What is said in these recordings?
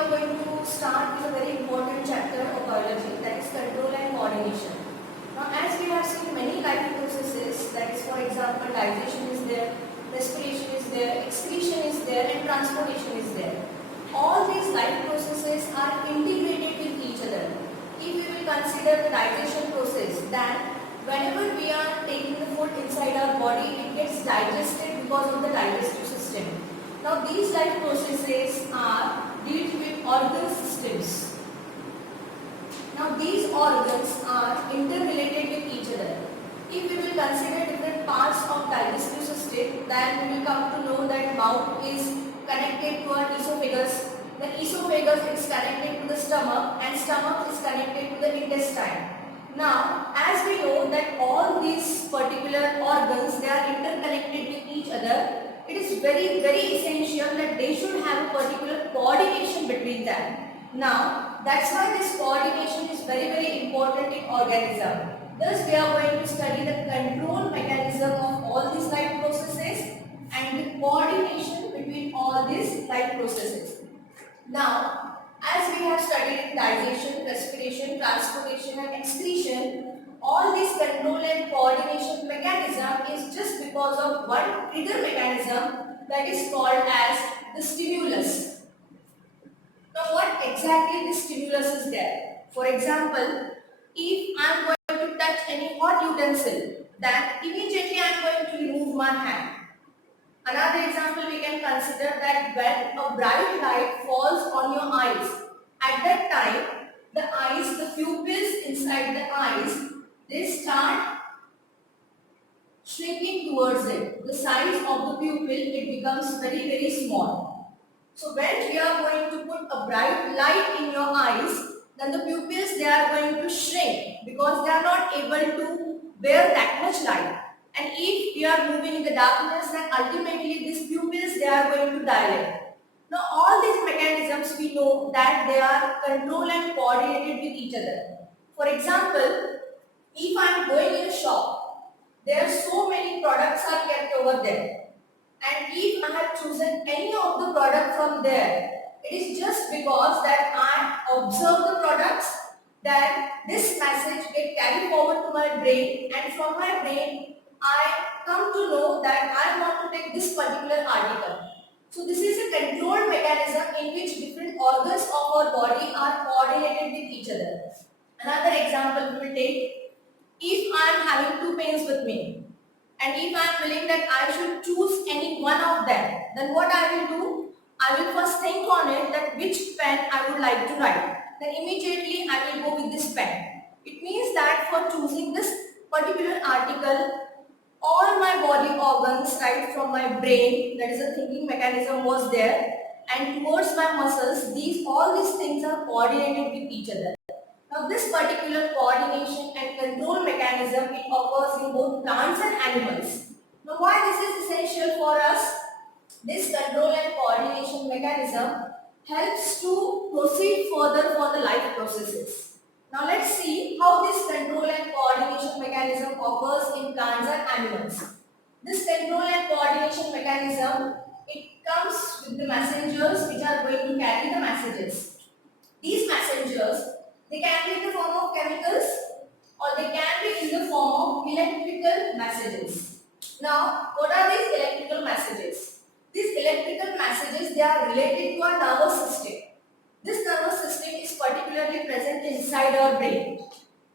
are going to start with a very important chapter of biology, that is control and coordination. Now, as we have seen many life processes, that is, for example, digestion is there, respiration is there, excretion is there, and transportation is there. All these life processes are integrated with each other. If we will consider the digestion process, then whenever we are taking the food inside our body, it gets digested because of the digestive system. Now, these life processes are dealt with organ systems. Now, these organs are interrelated with each other. If we will consider different parts of digestive system, then we will come to know that mouth is connected to our esophagus. The esophagus is connected to the stomach, and stomach is connected to the intestine. Now, as we know that all these particular organs, they are interconnected with each other, it is very essential that they should have a particular coordination between them. Now, that's why this coordination is very important in organism. Thus, we are going to study the control mechanism of all these life processes and the coordination between all these life processes. Now, as we have studied digestion, respiration, transportation and excretion, all this control and coordination mechanism is just because of one trigger mechanism, that is called as the stimulus. Now, what exactly this stimulus is there? For example, if I am going to touch any hot utensil, then immediately I am going to remove my hand. Another example we can consider that when a bright light falls on your eyes, at that time the eyes, the pupils inside the eyes, they start shrinking towards it. The size of the pupil, it becomes very small. So when we are going to put a bright light in your eyes, then the pupils, they are going to shrink because they are not able to bear that much light. And if we are moving in the darkness, then ultimately these pupils, they are going to dilate. Now, all these mechanisms, we know that they are controlled and coordinated with each other. For example, if I am going in a shop, there are so many products are kept over there. And if I have chosen any of the product from there, it is just because that I observe the products, that this message get carried forward to my brain, and from my brain, I come to know that I want to take this particular article. So this is a control mechanism in which different organs of our body are coordinated with each other. Another example we will take, if I am having two pens with me, and if I am willing that I should choose any one of them, then what I will do? I will first think on it that which pen I would like to write. Then immediately I will go with this pen. It means that for choosing this particular article, all my body organs, right from my brain, that is a thinking mechanism was there, and towards my muscles, all these things are coordinated with each other. Now, this particular coordination and control mechanism, it occurs in both plants and animals. Now, why this is essential for us? This control and coordination mechanism helps to proceed further for the life processes. Now, let's see how this control and coordination mechanism occurs in plants and animals. This control and coordination mechanism, it comes with the messengers which are going to carry the messages. These messengers, they can be in the form of chemicals or they can be in the form of electrical messages. Now, what are these electrical messages? These electrical messages, they are related to our nervous system. This nervous system is particularly present inside our brain.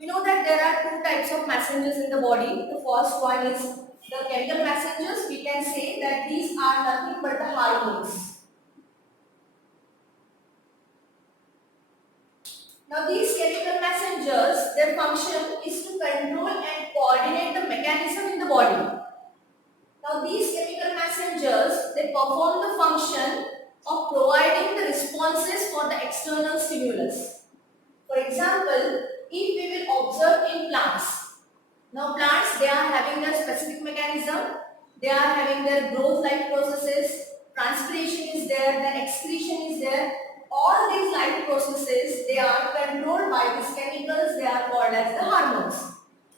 We know that there are two types of messengers in the body. The first one is the chemical messengers. We can say that these are nothing but the hormones. Now, these chemical messengers, their function is to control and coordinate the mechanism in the body. Now, these chemical messengers, they perform the function of providing the responses for the external stimulus. For example, if we will observe in plants. Now, plants, they are having their specific mechanism. They are having their growth life processes. Transpiration is there, then excretion is there. All these life processes, they are controlled by these chemicals. They are called as the hormones.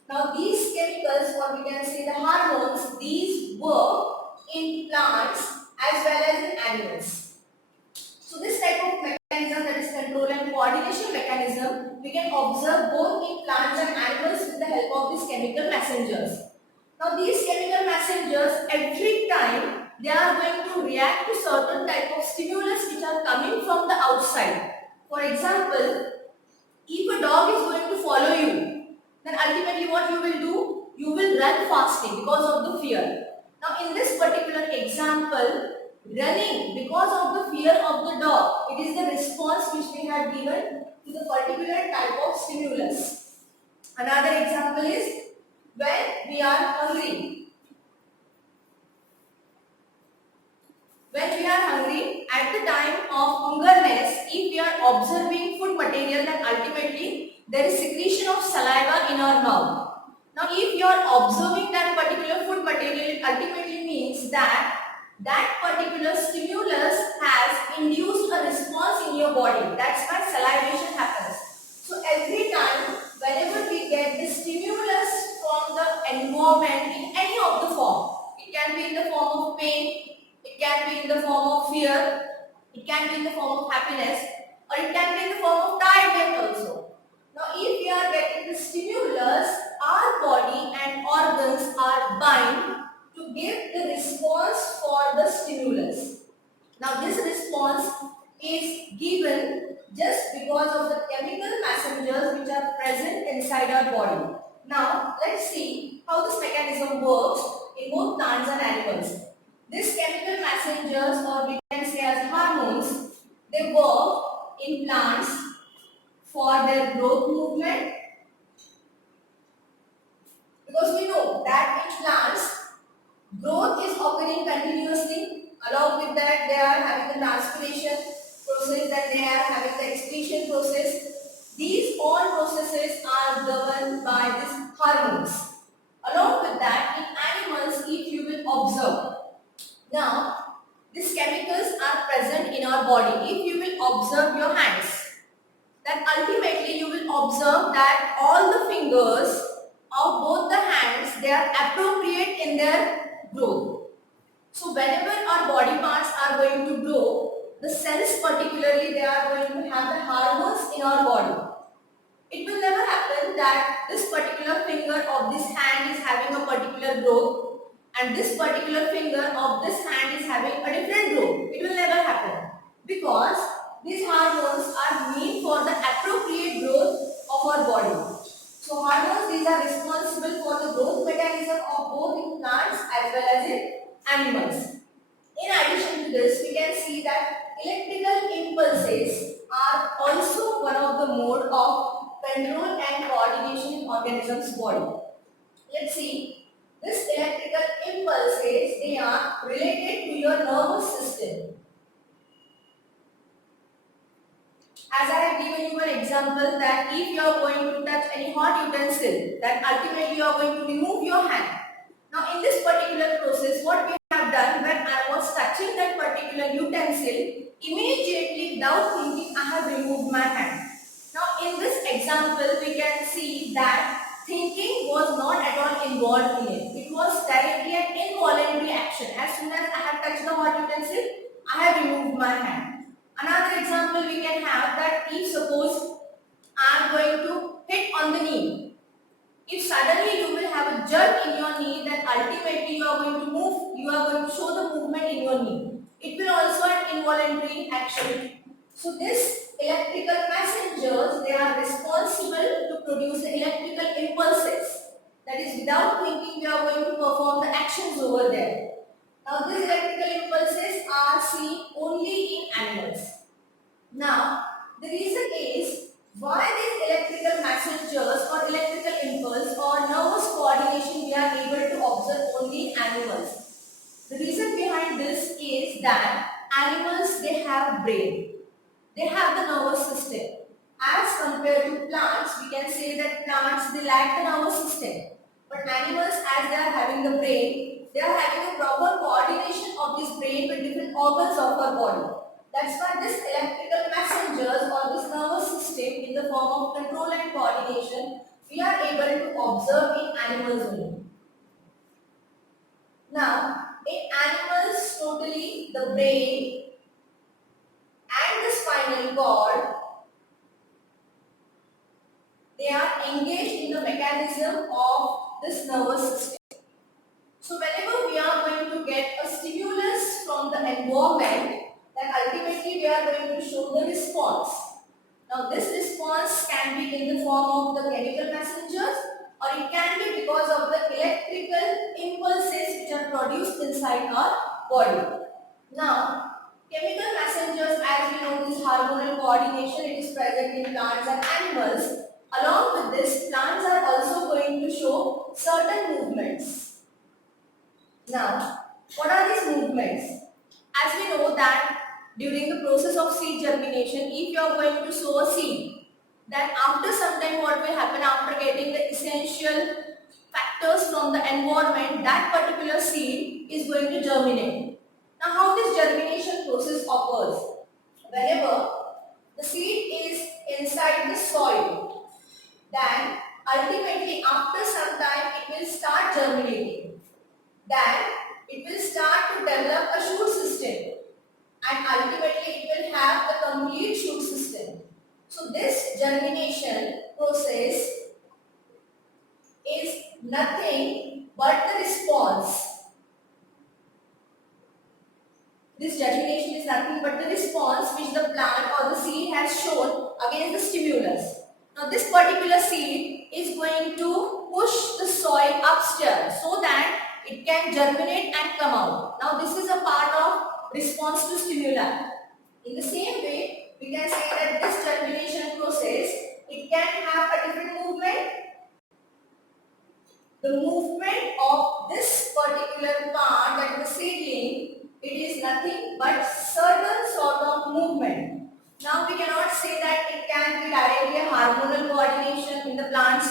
Now, these chemicals, or we can say the hormones, these work in plants as well as in animals. So, this type of mechanism mechanism we can observe both in plants and animals with the help of these chemical messengers. Now these chemical messengers, every time they are going to react to certain type of stimulus which are coming from the outside. For example, if a dog is going to follow you, then ultimately what you will do? You will run fasting because of the fear. Now in this particular example, running because of the fear of the dog, it is the response which we have given to the particular type of stimulus. Another example is when we are hungry. When we are hungry, at the time of hungerness, if we are observing food material, then ultimately there is secretion of saliva in our mouth. Now, if you are observing that particular food material, it ultimately means that that particular stimulus has induced a response in your body. That's why salivation happens. So, every time, whenever we get the stimulus from the environment in any of the form, it can be in the form of pain, it can be in the form of fear, it can be in the form of happiness, or it can be in the form of tiredness also. Now, if we are getting the stimulus, our body and organs are bind to give the response for the stimulus. Now, this response is given just because of the chemical messengers which are present inside our body. Now, let's see how this mechanism works in both plants and animals. These chemical messengers, or we can say as hormones, they work in plants for their growth movement, because we know that in plants growth is occurring continuously. Along with that, they are having the transpiration process, and they are having the excretion process. These all processes are governed by these hormones. Along with that, in animals, if you will observe, now these chemicals are present in our body. If you will observe your hands, then ultimately you will observe that all the fingers of both the hands, they are appropriate in their growth. So whenever our body parts are going to grow, the cells particularly, they are going to have the hormones in our body. It will never happen that this particular finger of this hand is having a particular growth and this particular finger of this hand is having a different growth. It will never happen, because these hormones are meant for the appropriate growth of our body. So hormones, these are responsible for the growth mechanism of both in plants as well as in animals. In addition to this, we can see that electrical impulses are also one of the mode of control and coordination in organism's body. Let's see, this electrical impulses, they are related to your nervous system. As I have given you an example that if you are going to touch any hot utensil, then ultimately you are going to remove your hand. Now in this particular process, what we have done, when I was touching that particular utensil, immediately without thinking I have removed my hand. Now in this example, we can see that thinking was not at all involved in it. It was directly an involuntary action. As soon as I have touched the hot utensil, I have removed my hand. Another example we can have that if suppose I am going to hit on the knee. If suddenly you will have a jerk in your knee, then ultimately you are going to move, you are going to show the movement in your knee. It will also an involuntary action. So this electrical messengers, they are responsible to produce the electrical impulses. That is, without thinking we are going to perform the actions over there. Now these electrical impulses are seen only in animals. Now the reason is why these electrical messengers or electrical impulse or nervous coordination we are able to observe only in animals. The reason behind this is that animals, they have brain. They have the nervous system. As compared to plants, we can say that plants, they lack the nervous system. But animals, as they are having the brain, they are having a proper coordination of this brain with different organs of our body. That's why this electrical messengers or this nervous system in the form of control and coordination, we are able to observe in animals only. Now, in animals, totally the brain and the spinal cord, produced inside our body. Now, chemical messengers, as we know, this hormonal coordination, it is present in plants and animals. Along with this, plants are also going to show certain movements. Now, what are these movements? As we know that during the process of seed germination, if you are going to sow a seed, then after some time what will happen, after getting the essential factors from the environment, that particular seed is going to germinate. Now, how this germination process occurs? Whenever the seed is inside the soil, then ultimately after some time it will start germinating. Then it will start to develop a shoot system, and ultimately it will have a complete shoot system. So this germination process is nothing but the response. This germination is nothing but the response which the plant or the seed has shown against the stimulus. Now this particular seed is going to push the soil upstairs so that it can germinate and come out. Now this is a part of response to stimuli. In the same way, we can say that this germination process, it can have a different movement. The movement of this particular part, that is the seedling, it is nothing but certain sort of movement. Now we cannot say that it can be directly a hormonal coordination in the plants,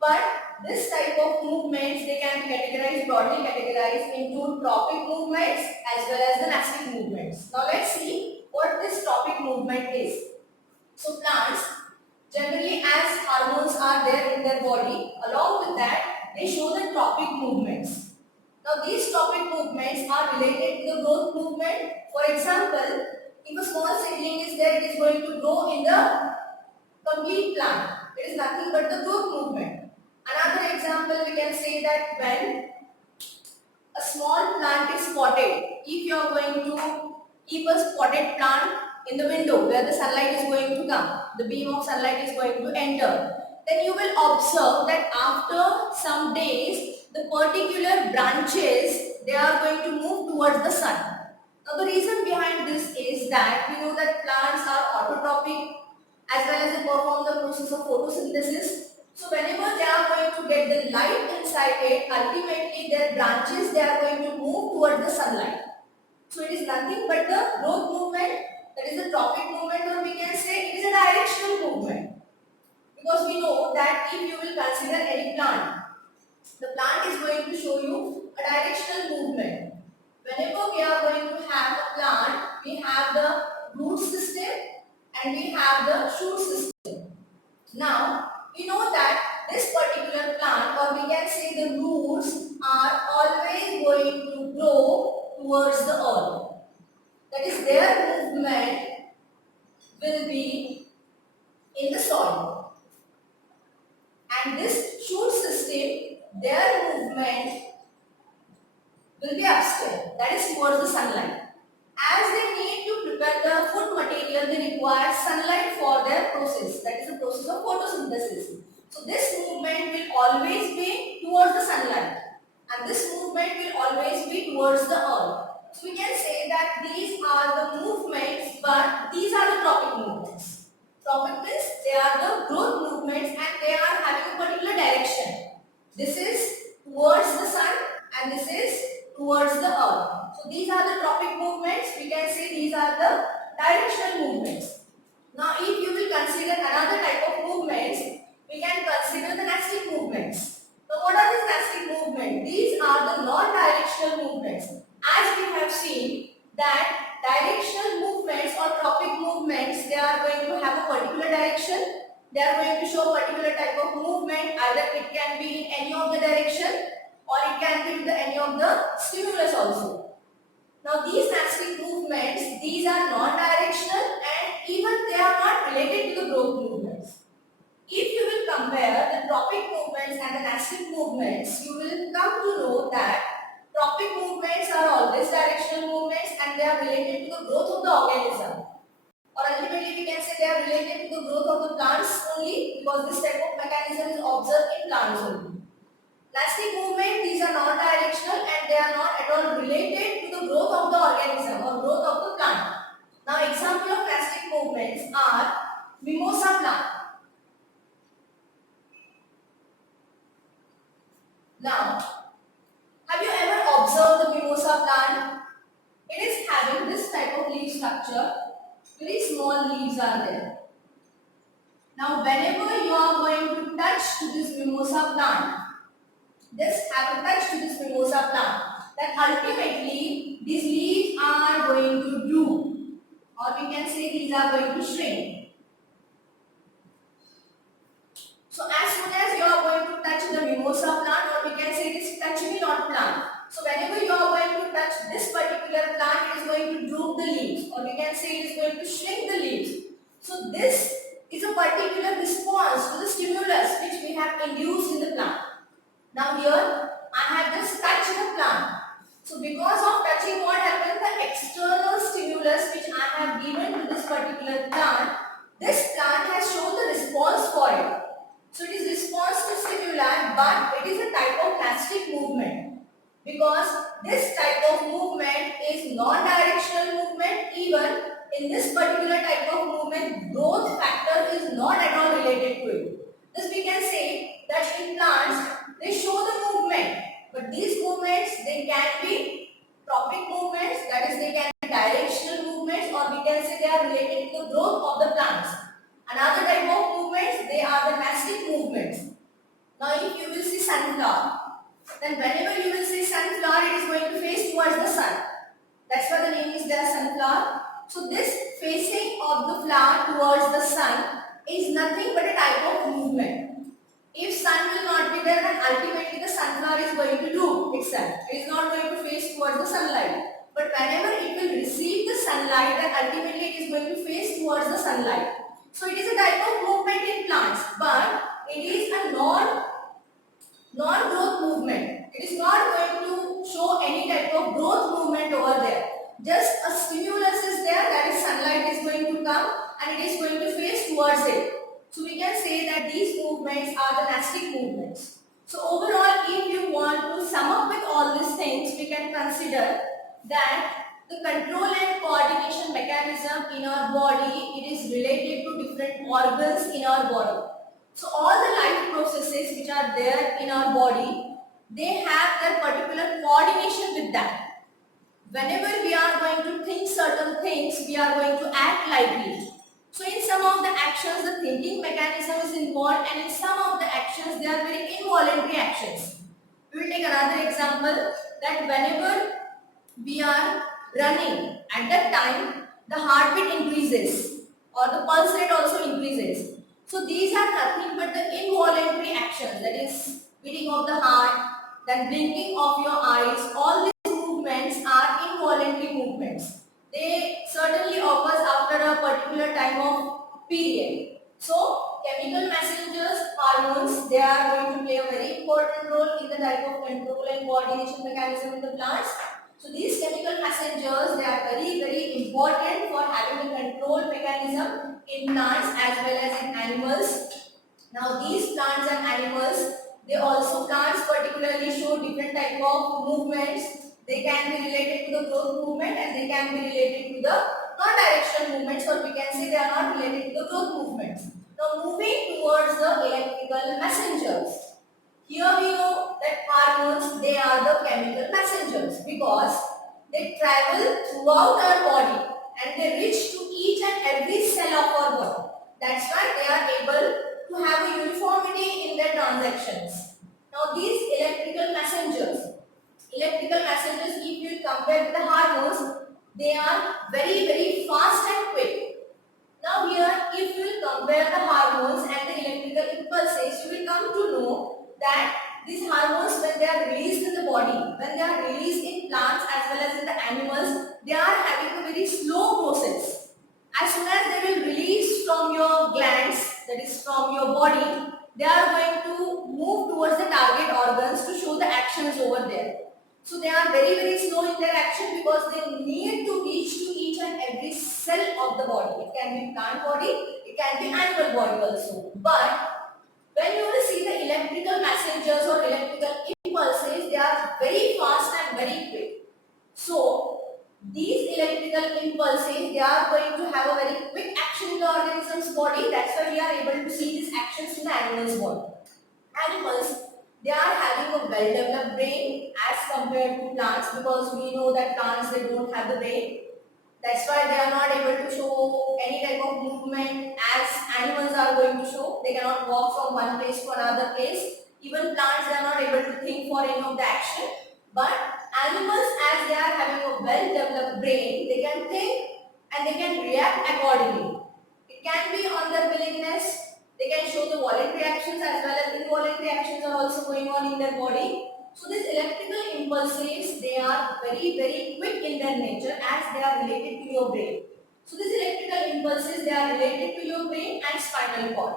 but this type of movements, they can be categorized, broadly categorized into tropic movements as well as the nastic movements. Now let's see what this tropic movement is. So plants, generally as hormones are there in their body, along with that they show the tropic movements. Now these tropic movements are related to the growth movement. For example, if a small seedling is there, it is going to grow in the complete plant. It is nothing but the growth movement. Another example, we can say that when a small plant is spotted, if you are going to keep a spotted plant in the window where the sunlight is going to come, the beam of sunlight is going to enter, then you will observe that after some days, the particular branches, they are going to move towards the sun. Now the reason behind this is that we know that plants are autotrophic as well as they perform the process of photosynthesis. So whenever they are going to get the light inside it, ultimately their branches, they are going to move towards the sunlight. So it is nothing but the growth movement, that is the tropic movement, or we can say it is a directional movement. Because we know that if you will consider any plant, the plant is going to show you a directional movement. Whenever we are going to have a plant, we have the root system and we have the shoot system. Now, we know that this particular plant, or we can say the roots, are always going to grow towards the earth. That is, their movement will be in the soil. And this shoot system, their movement will be upstairs, that is towards the sunlight. As they need to prepare the food material, they require sunlight for their process, that is the process of photosynthesis. So this movement will always be towards the sunlight, and this movement will always be towards the earth. So we can say that these are the movements, but these are the tropic movements. Tropic means they are the growth movements and they are having a particular direction. This is towards the sun and this is towards the earth. So these are the tropic movements. We can say these are the directional movements. Now if you will consider another type of movements, we can consider the nastic movements. Now what are these nastic movements? These are the non-directional movements. As we have seen that directional movements or tropic movements, they are going to have a particular direction. They are going to show a particular type of movement. Either it can be in any of the direction or it can be in any of the stimulus also. Now these nastic movements, these are non-directional and even they are not related to the growth movements. If you will compare the tropic movements and the nastic movements, you will come to know that tropic movements are always directional movements and they are related to the growth of the organism. Or ultimately we can say they are related to the growth of the plants only, because this type of mechanism is observed in plants only. Nastic movement, these are non-directional and they they are not at all related to the growth of the organism or growth of the plant. Now, example of plastic movements are mimosa plant. Now, have you ever observed the mimosa plant? It is having this type of leaf structure. Very small leaves are there. Now, whenever you are going to touch to this mimosa plant, just have a touch to this mimosa plant, that ultimately these leaves are going to droop, or we can say these are going to shrink. So as soon as you are going to touch the mimosa plant, or we can say this touch me not plant. So whenever you are going to touch this particular plant, it is going to droop the leaves, or we can say it is going to shrink the leaves. So this is a particular response to the stimulus which we have induced in the plant. Now here I have just touched the plant. So because of touching, what happens? The external stimulus which I have given to this particular plant, this plant has shown the response for it. So it is response to stimuli, but it is a type of plastic movement, because this type of movement is non-directional movement. Even in this particular type of movement, growth factor is not at all related to it. Thus we can say that in plants, they show the movement, but these movements, they can be tropic movements, that is they can be directional movements, or we can say they are related to the growth of the plants. Another type of movements, they are the mastic movements. Now if you will see sunflower, then whenever you will see sunflower, it is going to face towards the sun. That's why the name is there, sunflower. So this facing of the flower towards the sun is nothing but a type of movement. If sun will not be there, then ultimately the sunflower is going to droop itself. It is not going to face towards the sunlight. But whenever it will receive the sunlight, then ultimately it is going to face towards the sunlight. So it is a type of movement in plants, but it is a non-growth movement. It is not going to show any type of growth movement over there. Just a stimulus is there, that is sunlight is going to come and it is going to face towards it. So we can say that these movements are the mastic movements. So overall, if you want to sum up with all these things, we can consider that the control and coordination mechanism in our body, it is related to different organs in our body. So all the life processes which are there in our body, they have their particular coordination with that. Whenever we are going to think certain things, we are going to act likely. So in some of the actions, the thinking mechanism is involved, and in some of the actions, they are very involuntary actions. We will take another example, that whenever we are running, at that time, the heartbeat increases, or the pulse rate also increases. So these are nothing but the involuntary actions, that is beating of the heart, then blinking of your eyes. All these movements are involuntary movements. They certainly occurs after a particular time of period. So chemical messengers, hormones, they are going to play a very important role in the type of control and coordination mechanism in the plants. So these chemical messengers, they are very important for having a control mechanism in plants as well as in animals. Now these plants and animals, they also, plants particularly show different type of movements. They can be related to the growth movement and they can be related to the non-directional movements, or we can say they are not related to the growth movements. Now moving towards the electrical messengers. Here we know that hormones, they are the chemical messengers, because they travel throughout our body and they reach to each and every cell of our body. That's why they are able to have a uniformity in their transactions. Now these electrical messengers, if you compare with the hormones, they are very fast and quick. Now here, if you will compare the hormones and the electrical impulses, you will come to know that these hormones, when they are released in the body, when they are released in plants as well as in the animals, they are having a very slow process. As soon as they will release from your glands, that is from your body, they are going to move towards the target organs to show the actions over there. So they are very slow in their action, because they need to reach to each and every cell of the body. It can be plant body, it can be animal body also. But When you will see the electrical messengers or electrical impulses, they are very fast and very quick. So these electrical impulses, they are going to have a very quick action in the organism's body. That's why we are able to see these actions in the animal's body. Animals, they are having a well-developed brain as compared to plants, because we know that plants, they don't have the brain. That's why they are not able to show any type of movement as animals are going to show. They cannot walk from one place to another place. Even plants, they are not able to think for any of the action. But animals, as they are having a well-developed brain, they can think and they can react accordingly. It can be on their willingness. They can show the voluntary actions as well as involuntary actions are also going on in their body. So these electrical impulses, they are very quick in their nature as they are related to your brain. So these electrical impulses, they are related to your brain and spinal cord.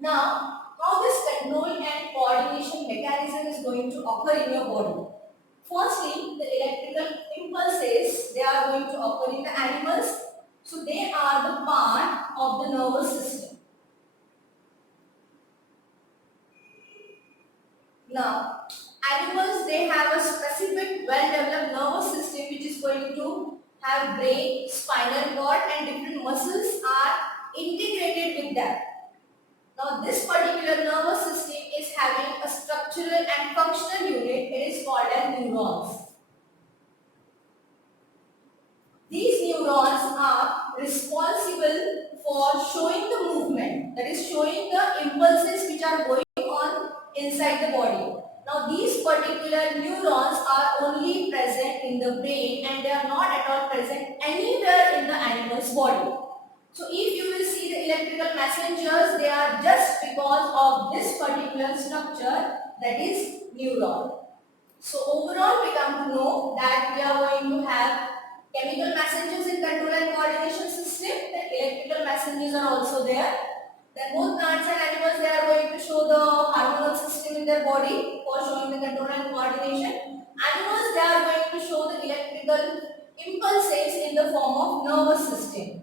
Now, how this control and coordination mechanism is going to occur in your body? Firstly, the electrical impulses, they are going to occur in the animals. So they are the part of the nervous system. Now, animals, they have a specific well-developed nervous system which is going to have brain, spinal cord and different muscles are integrated with that. Now, this particular nervous system is having a structural and functional unit. It is called as neurons. These neurons are responsible for showing the movement, that is showing the impulses which are going on inside the body. Now these particular neurons are only present in the brain and they are not at all present anywhere in the animal's body. So if you will see the electrical messengers, they are just because of this particular structure, that is neuron. So overall we come to know that we are going to have chemical messengers in control and coordination system. The electrical messengers are also there. Then both plants and animals, they are going to show the hormonal system in their body for showing the control and coordination. Animals, they are going to show the electrical impulses in the form of nervous system.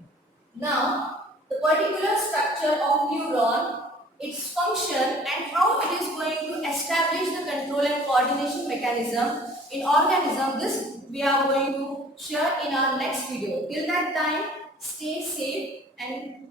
Now, the particular structure of neuron, its function and how it is going to establish the control and coordination mechanism in organism, this we are going to share in our next video. Till that time, stay safe and